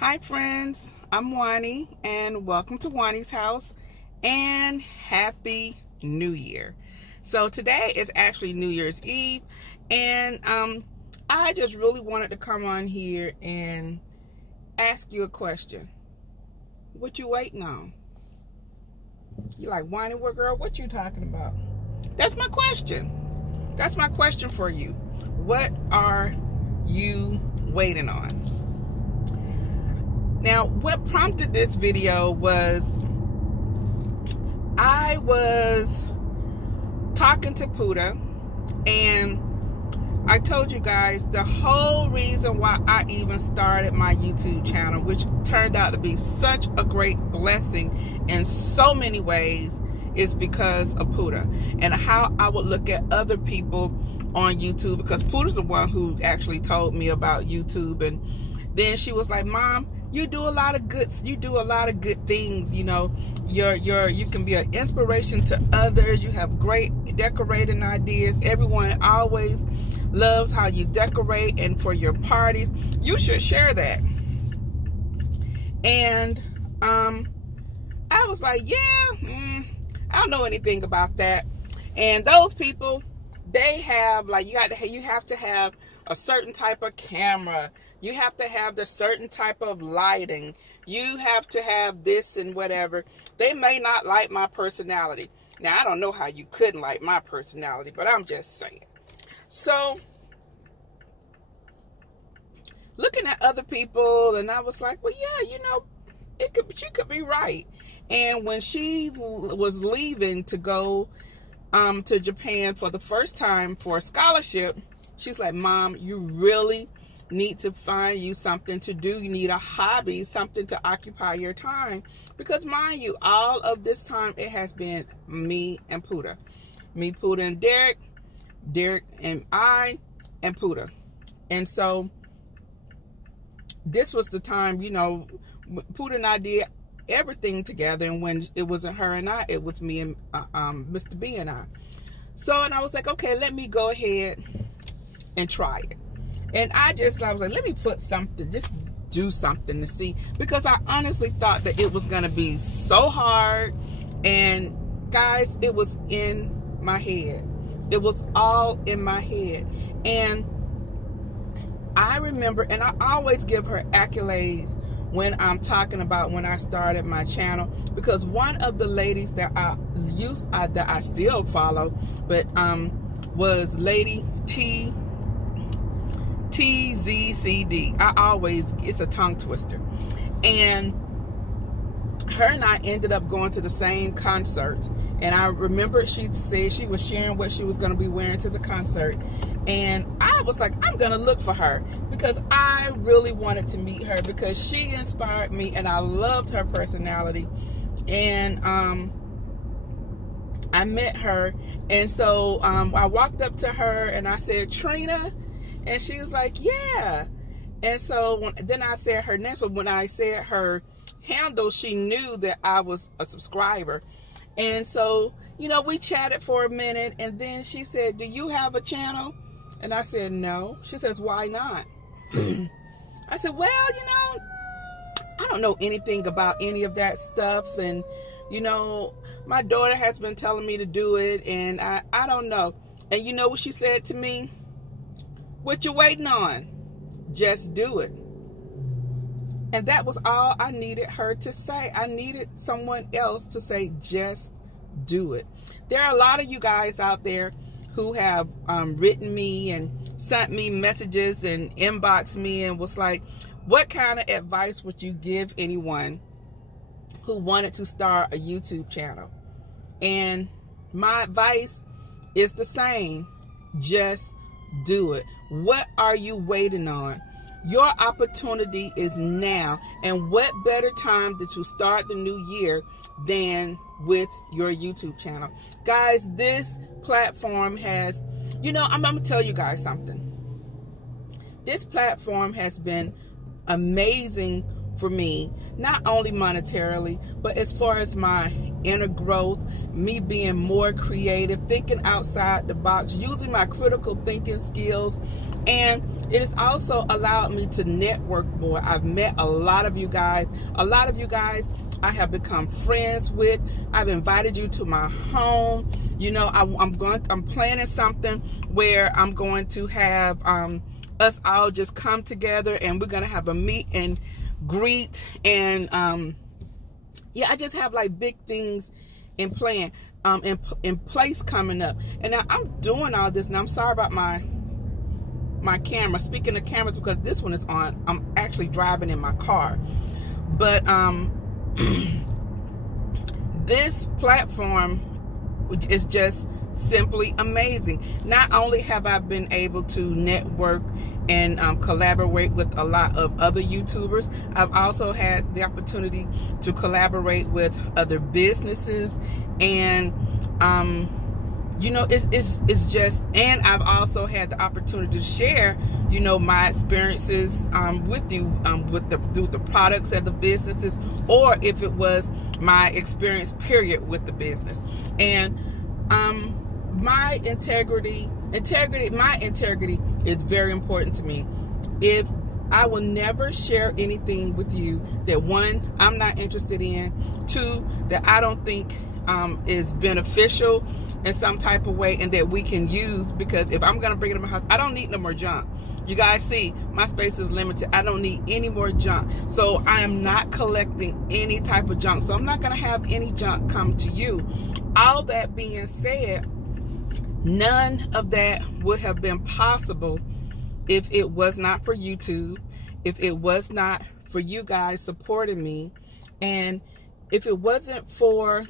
Hi friends, I'm Juani and welcome to Juani's house and Happy New Year. So today is actually New Year's Eve and I just really wanted to come on here and ask you a question. What you waiting on? You like, Juani, what girl, what you talking about? That's my question. That's my question for you. What are you waiting on? Now, what prompted this video was I was talking to Puda, and I told you guys the whole reason why I even started my YouTube channel, which turned out to be such a great blessing in so many ways, is because of Puda and how I would look at other people on YouTube, because Puda's the one who actually told me about YouTube. And then she was like, Mom, you do a lot of good things, you know. You can be an inspiration to others. You have great decorating ideas. Everyone always loves how you decorate, and for your parties, you should share that. And I was like, yeah, I don't know anything about that. And those people, they have, like, you have to have a certain type of camera. You have to have the certain type of lighting. You have to have this and whatever. They may not like my personality. Now, I don't know how you couldn't like my personality, but I'm just saying. So, looking at other people, and I was like, well, yeah, you know, she could be right. And when she was leaving to go to Japan for the first time for a scholarship, she's like, Mom, you really need to find you something to do. You need a hobby, something to occupy your time. Because mind you, all of this time it has been me and Puda. Me, Puda, and Derek. Derek and I and Puda. And so this was the time, you know, Puda and I did everything together. And when it wasn't her and I, it was me and Mr. B and I. So, and I was like, okay, let me go ahead and try it. And I was like, let me put something, just do something to see. Because I honestly thought that it was going to be so hard. And guys, it was in my head. It was all in my head. And I remember, and I always give her accolades when I'm talking about when I started my channel. Because one of the ladies that I still follow, but was Lady TZCD. It's a tongue twister. And her and I ended up going to the same concert. And I remember she said she was sharing what she was going to be wearing to the concert. And I was like, I'm going to look for her, because I really wanted to meet her, because she inspired me and I loved her personality. And I met her. And so I walked up to her and I said, Trina. And she was like, yeah. And so then I said her name. So when I said her handle, she knew that I was a subscriber. And so, you know, we chatted for a minute. And then she said, do you have a channel? And I said, no. She says, why not? I said, well, you know, I don't know anything about any of that stuff. And, you know, my daughter has been telling me to do it. And I don't know. And you know what she said to me? What you waiting on? Just do it. And that was all I needed her to say. I needed someone else to say, just do it. There are a lot of you guys out there who have written me and sent me messages and inboxed me and was like, what kind of advice would you give anyone who wanted to start a YouTube channel? And my advice is the same. Just do it. What are you waiting on? Your opportunity is now. And what better time to start the new year than with your YouTube channel? Guys, this platform has, you know, I'm going to tell you guys something. This platform has been amazing for me, not only monetarily, but as far as my inner growth, me being more creative, thinking outside the box, using my critical thinking skills. And it has also allowed me to network more. I've met a lot of you guys. A lot of you guys I have become friends with. I've invited you to my home. You know, I'm planning something where I'm going to have us all just come together, and we're gonna have a meet and greet, and yeah, I just have like big things in plan, in place coming up. And now I'm doing all this, and I'm sorry about my camera. Speaking of cameras, because this one is on, I'm actually driving in my car. But this platform is just simply amazing. Not only have I been able to network and collaborate with a lot of other YouTubers, I've also had the opportunity to collaborate with other businesses, and you know, it's just, and I've also had the opportunity to share, you know, my experiences with you, with the products and the businesses, or if it was my experience period with the business. And my integrity is very important to me. If I will never share anything with you that, one, I'm not interested in, two, that I don't think is beneficial in some type of way and that we can use, because if I'm going to bring it to my house, I don't need no more junk. You guys see, my space is limited. I don't need any more junk. So I am not collecting any type of junk. So I'm not going to have any junk come to you. All that being said, none of that would have been possible if it was not for YouTube, if it was not for you guys supporting me, and if it wasn't for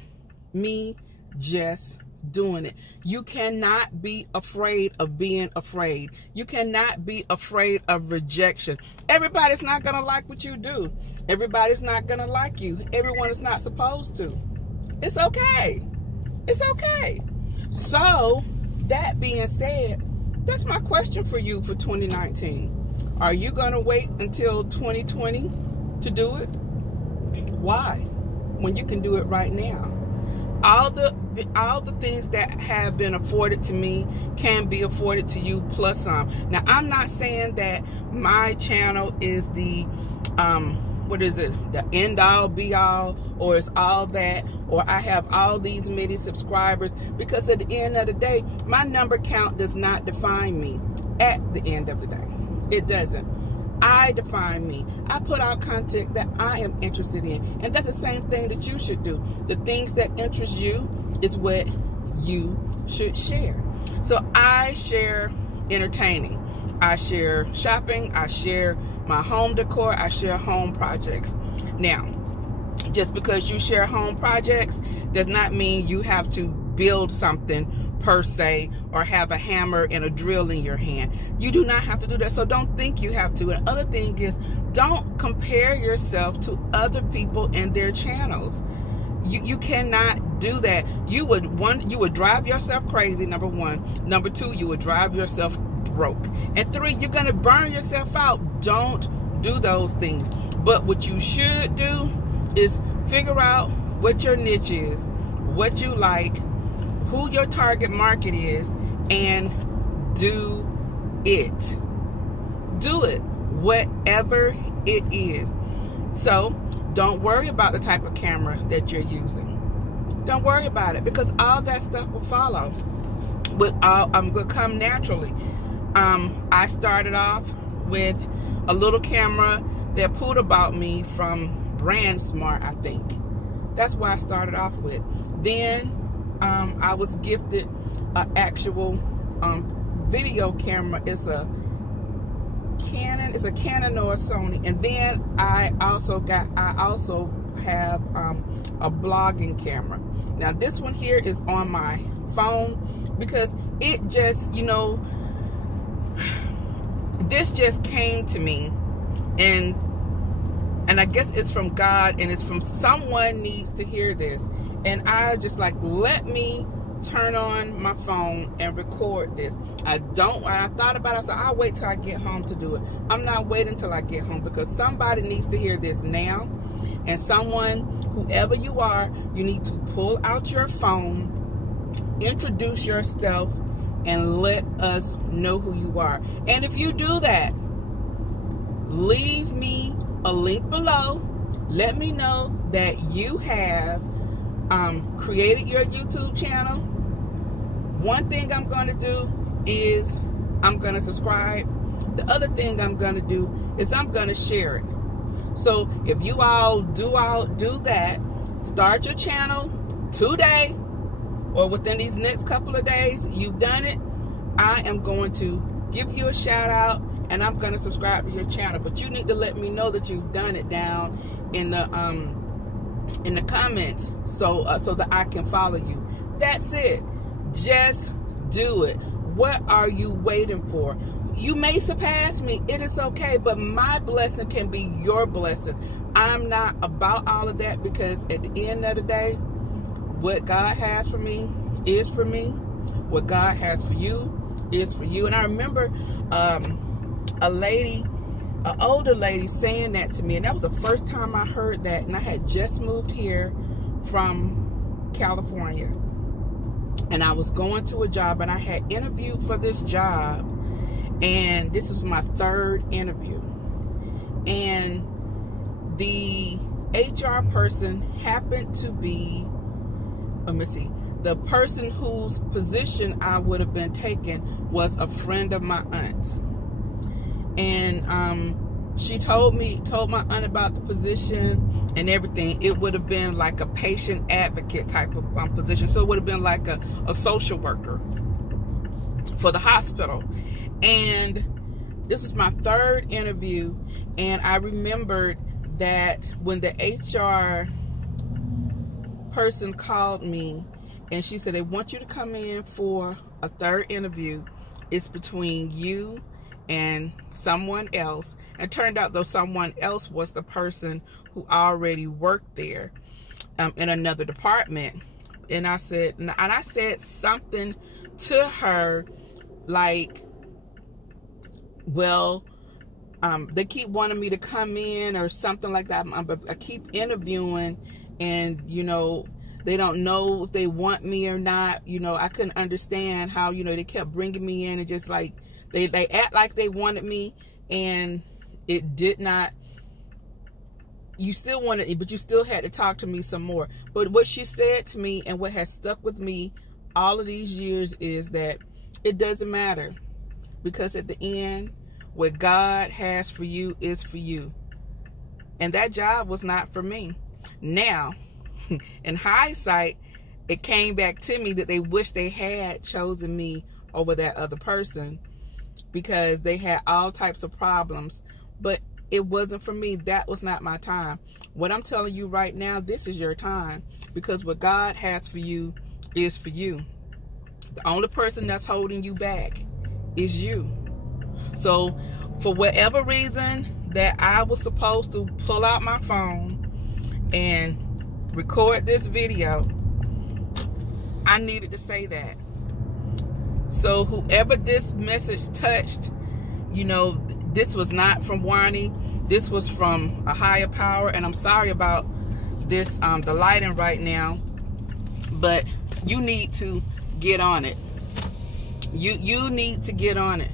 me just doing it. You cannot be afraid of being afraid. You cannot be afraid of rejection. Everybody's not going to like what you do. Everybody's not going to like you. Everyone is not supposed to. It's okay. It's okay. So, that being said, that's my question for you for 2019. Are you going to wait until 2020 to do it? Why? When you can do it right now. All the things that have been afforded to me can be afforded to you plus some. Now, I'm not saying that my channel is the what is it, the end all be all, or it's all that, or I have all these many subscribers, because at the end of the day, my number count does not define me at the end of the day. It doesn't. I define me. I put out content that I am interested in, and that's the same thing that you should do. The things that interest you is what you should share. So I share entertaining, I share shopping, I share my home decor, I share home projects. Now, just because you share home projects does not mean you have to build something per se, or have a hammer and a drill in your hand. You do not have to do that, so don't think you have to. And the other thing is, don't compare yourself to other people and their channels. You cannot do that. You would drive yourself crazy, number one. Number two, you would drive yourself broke. And three, you're gonna burn yourself out. Don't do those things. But what you should do is figure out what your niche is, what you like, who your target market is, and do it. Do it, whatever it is. So don't worry about the type of camera that you're using. Don't worry about it, because all that stuff will follow. Will come naturally. I started off with a little camera that pulled about me from Brand Smart, I think. That's what I started off with. Then I was gifted an actual video camera. It's a Canon or a Sony. And then I also have a blogging camera. Now this one here is on my phone, because it just, you know, this just came to me, and I guess it's from God, and it's from someone needs to hear this. And I just like, let me turn on my phone and record this. When I thought about it, I said, I'll wait till I get home to do it. I'm not waiting till I get home, because somebody needs to hear this now. And someone, whoever you are, you need to pull out your phone, introduce yourself, and let us know who you are. And if you do that, leave me a link below. Let me know that you have created your YouTube channel. One thing I'm going to do is I'm going to subscribe. The other thing I'm going to do is I'm going to share it. So if you all do that, start your channel today or within these next couple of days, you've done it, I am going to give you a shout out and I'm going to subscribe to your channel. But you need to let me know that you've done it down in the comments so that I can follow you. That's it. Just do it. What are you waiting for? You may surpass me. It is okay, but my blessing can be your blessing. I'm not about all of that, because at the end of the day, what God has for me is for me. What God has for you is for you. And I remember a lady, an older lady, saying that to me, and that was the first time I heard that. And I had just moved here from California, and I was going to a job, and I had interviewed for this job, and this was my third interview. And the HR person happened to be, let me see, the person whose position I would have been taking was a friend of my aunt's. And she told my aunt about the position and everything. It would have been like a patient advocate type of position. So it would have been like a social worker for the hospital. And this is my third interview. And I remembered that when the HR person called me and she said, they want you to come in for a third interview. It's between you and someone else. And it turned out though someone else was the person who already worked there in another department. And I said something to her like, well, they keep wanting me to come in or something like that. I keep interviewing, and you know, they don't know if they want me or not. You know, I couldn't understand how, you know, they kept bringing me in and just like they act like they wanted me, and it did not. You still wanted it, but you still had to talk to me some more. But what she said to me, and what has stuck with me all of these years, is that it doesn't matter, because at the end, what God has for you is for you. And that job was not for me. Now, in hindsight, it came back to me that they wish they had chosen me over that other person, because they had all types of problems. But it wasn't for me. That was not my time. What I'm telling you right now, this is your time, because what God has for you is for you. The only person that's holding you back is you. So for whatever reason that I was supposed to pull out my phone and record this video, I needed to say that. So whoever this message touched, you know, this was not from Juani. This was from a higher power. And I'm sorry about this, the lighting right now, but you need to get on it. You need to get on it.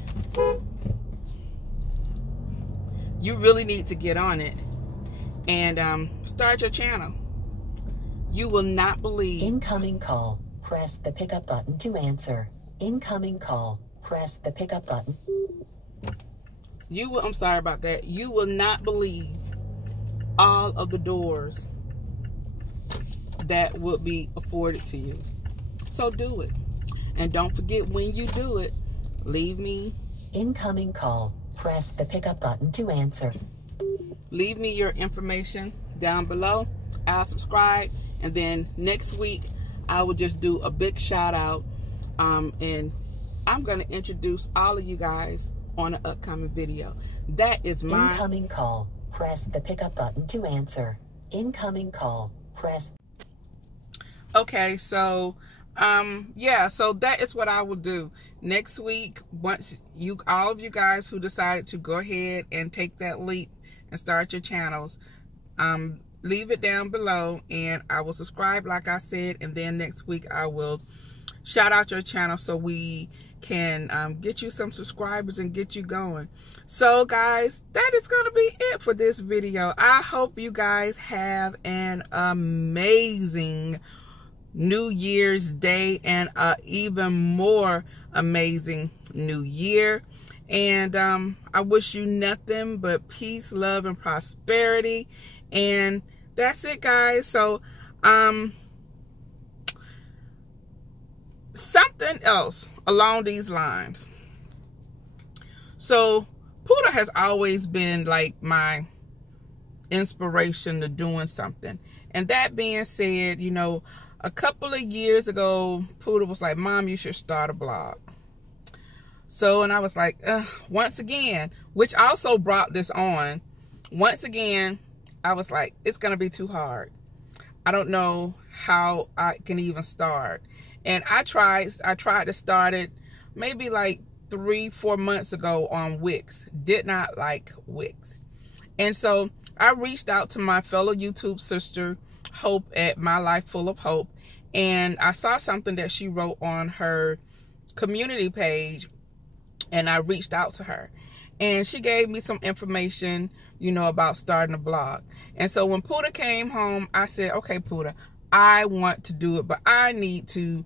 You really need to get on it and start your channel. You will not believe. Incoming call. Press the pickup button to answer. Incoming call. Press the pickup button. I'm sorry about that. You will not believe all of the doors that will be afforded to you. So do it. And don't forget, when you do it, leave me. Incoming call. Press the pickup button to answer. Leave me your information down below. I'll subscribe. And then next week, I will just do a big shout out. And I'm going to introduce all of you guys on an upcoming video. That is my incoming call. Press the pickup button to answer. Incoming call. Press. Okay, so yeah, so that is what I will do next week. Once all of you guys who decided to go ahead and take that leap and start your channels, leave it down below, and I will subscribe like I said, and then next week I will shout out your channel so we can get you some subscribers and get you going. So guys, that is going to be it for this video. I hope you guys have an amazing New Year's Day and even more amazing New Year. And I wish you nothing but peace, love, and prosperity. And that's it, guys. So something else along these lines. So Puda has always been like my inspiration to doing something. And that being said, you know, a couple of years ago, Puda was like, Mom, you should start a blog. So, and I was like, once again, which also brought this on. Once again, I was like, it's going to be too hard. I don't know how I can even start. And I tried to start it maybe like 3-4 months ago on Wix. Did not like Wix. And so I reached out to my fellow YouTube sister, Hope, at My Life Full of Hope. And I saw something that she wrote on her community page. And I reached out to her. And she gave me some information, you know, about starting a blog. And so when Puda came home, I said, okay, Puda, I want to do it, but I need to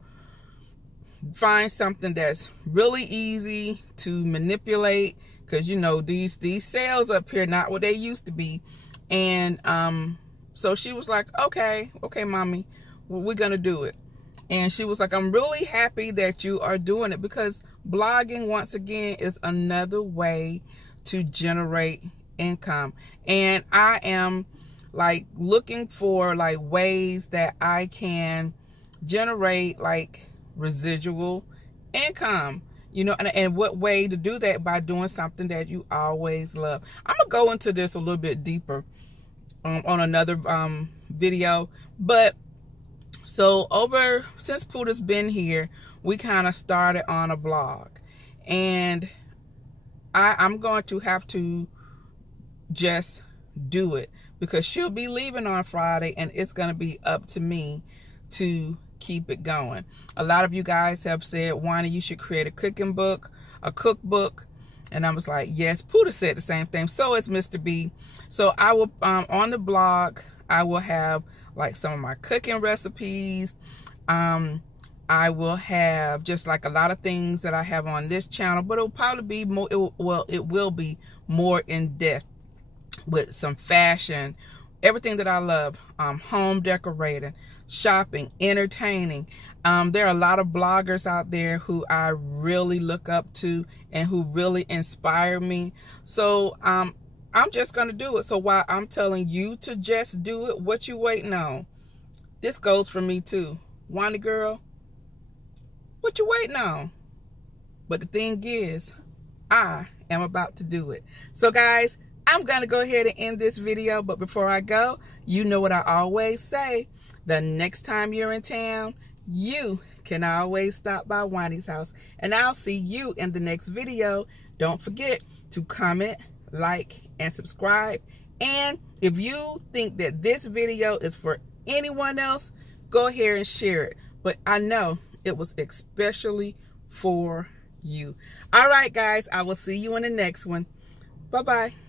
find something that's really easy to manipulate, because you know these sales up here not what they used to be. And so she was like, okay mommy, well, we're gonna do it. And she was like, I'm really happy that you are doing it, because blogging, once again, is another way to generate income. And I am like looking for like ways that I can generate like residual income, you know, and what way to do that? By doing something that you always love. I'm gonna go into this a little bit deeper on another video. But so since Puda's been here, we kind of started on a blog, and I'm going to have to just do it, because she'll be leaving on Friday, and it's going to be up to me to keep it going. A lot of you guys have said, Juani, you should create a cooking book, a cookbook. And I was like, yes. Puda said the same thing. So it's Mr. B. So I will, on the blog, I will have like some of my cooking recipes. I will have just like a lot of things that I have on this channel, but it'll probably be more, it will be more in depth with some fashion, everything that I love, home decorating, shopping, entertaining. There are a lot of bloggers out there who I really look up to and who really inspire me. So I'm just going to do it. So while I'm telling you to just do it, what you waiting on? This goes for me too. Juani girl, what you waiting on? But the thing is, I am about to do it. So guys, I'm going to go ahead and end this video. But before I go, you know what I always say. The next time you're in town, you can always stop by Juani's house. And I'll see you in the next video. Don't forget to comment, like, and subscribe. And if you think that this video is for anyone else, go ahead and share it. But I know it was especially for you. All right, guys. I will see you in the next one. Bye-bye.